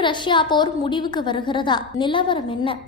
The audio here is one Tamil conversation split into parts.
ரஷ்யா போர் முடிவுக்கு வருகிறதா? நிலவரம் என்ன?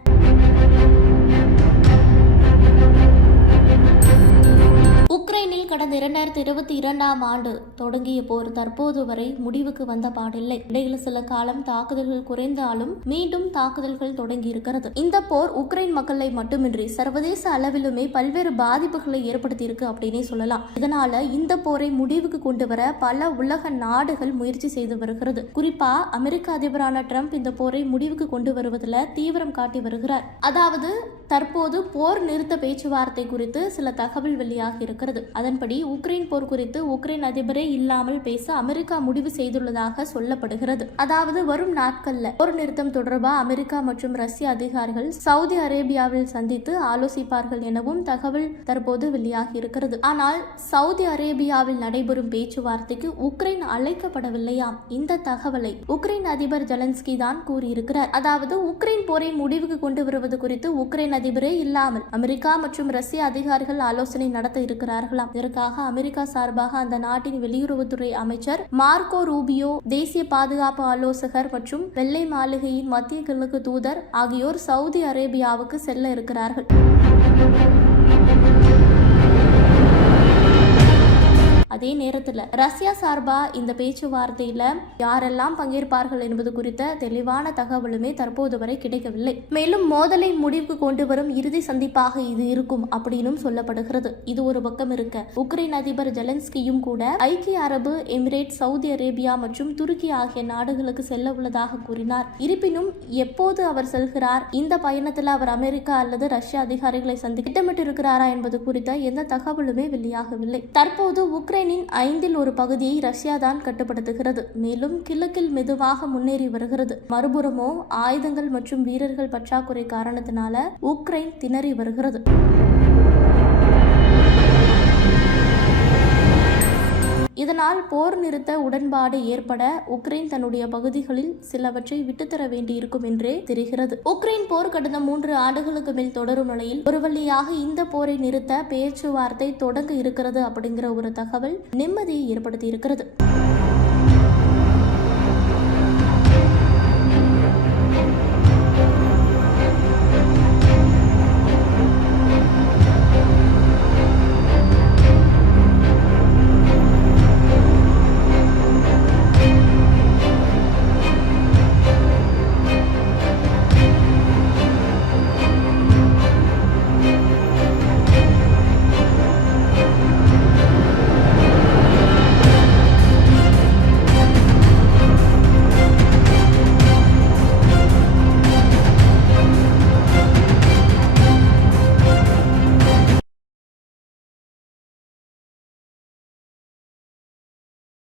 இரண்டாயிரத்தி இருபத்தி இரண்டாம் ஆண்டு தொடங்கிய போர் தற்போது வரை முடிவுக்கு வந்த பாடில்லை. இடையில சில காலம் தாக்குதல்கள் குறைந்தாலும் மீண்டும் தாக்குதல்கள் தொடங்கி இருக்கிறது. இந்த போர் உக்ரைன் மக்களை மட்டுமின்றி சர்வதேச அளவிலுமே பல்வேறு பாதிப்புகளை ஏற்படுத்தியிருக்கு அப்படின்னே சொல்லலாம். இதனால இந்த போரை முடிவுக்கு கொண்டு வர பல உலக நாடுகள் முயற்சி செய்து வருகிறது. குறிப்பா அமெரிக்க அதிபரான ட்ரம்ப் இந்த போரை முடிவுக்கு கொண்டு வருவதில் தீவிரம் காட்டி வருகிறார். அதாவது தற்போது போர் நிறுத்த பேச்சுவார்த்தை குறித்து சில தகவல் வெளியாகி இருக்கிறது. அதன்படி உக்ரைன் போர் குறித்து உக்ரைன் அதிபரே இல்லாமல் பேச அமெரிக்கா முடிவு செய்துள்ளதாக சொல்லப்படுகிறது. அதாவது வரும் நாட்கள்ல போர் நிறுத்தம் தொடர்பாக அமெரிக்கா மற்றும் ரஷ்ய அதிகாரிகள் சவுதி அரேபியாவில் சந்தித்து ஆலோசிப்பார்கள் எனவும் தகவல் தற்போது வெளியாகி இருக்கிறது. ஆனால் சவுதி அரேபியாவில் நடைபெறும் பேச்சுவார்த்தைக்கு உக்ரைன் அழைக்கப்படவில்லையாம். இந்த தகவலை உக்ரைன் அதிபர் ஜெலன்ஸ்கி தான் கூறியிருக்கிறார். அதாவது உக்ரைன் போரை முடிவுக்கு கொண்டு வருவது குறித்து உக்ரைன் அதிபரே இல்லாமல் அமெரிக்கா மற்றும் ரஷ்ய அதிகாரிகள் ஆலோசனை நடத்த இருக்கிறார்களாம். இதற்காக அமெரிக்கா சார்பாக அந்த நாட்டின் வெளியுறவுத்துறை அமைச்சர் மார்க்கோ ரூபியோ தேசிய பாதுகாப்பு ஆலோசகர் மற்றும் வெள்ளை மாளிகையின் மத்திய கிழக்கு தூதர் ஆகியோர் சவுதி அரேபியாவுக்கு செல்ல இருக்கிறார்கள். நேரத்தில். ரஷ்யா சார்பா இந்த பேச்சுவார்த்தையில யாரெல்லாம் பங்கேற்பார்கள் என்பது குறித்த தெளிவான தகவலுமே தற்போது வரை கிடைக்கவில்லை. மேலும் மோதலை முடிவுக்கு கொண்டு வரும் இறுதி சந்திப்பாக இது இருக்கும் அப்படின்னும் சொல்லப்படுகிறது. இது ஒரு பக்கம் இருக்க. உக்ரைன் அதிபர் ஜெலன்ஸ்கியும் கூட ஐக்கிய அரபு எமிரேட் சவுதி அரேபியா மற்றும் துருக்கி ஆகிய நாடுகளுக்கு செல்ல உள்ளதாக கூறினார். இருப்பினும் எப்போது அவர் செல்கிறார்? இந்த பயணத்தில் அவர் அமெரிக்கா அல்லது ரஷ்ய அதிகாரிகளை சந்தி திட்டமிட்டிருக்கிறாரா என்பது குறித்த எந்த தகவலுமே வெளியாகவில்லை. தற்போது உக்ரைனின் ஐந்தில் ஒரு பகுதியை ரஷ்யா தான் கட்டுப்படுத்துகிறது. மேலும் கிழக்கில் மெதுவாக முன்னேறி வருகிறது. மறுபுறமோ ஆயுதங்கள் மற்றும் வீரர்கள் பற்றாக்குறை காரணத்தினால உக்ரைன் திணறி வருகிறது. இதனால் போர் நிறுத்த உடன்பாடு ஏற்பட உக்ரைன் தன்னுடைய பகுதிகளில் சிலவற்றை விட்டுத்தர வேண்டியிருக்கும் என்றே தெரிகிறது. உக்ரைன் போர் கடந்த மூன்று ஆண்டுகளுக்கு மேல் தொடரும் நிலையில் ஒரு வழியாக இந்த போரை நிறுத்த பேச்சுவார்த்தை தொடங்க இருக்கிறது அப்படிங்கிற ஒரு தகவல் நிம்மதியை ஏற்படுத்தி இருக்கிறது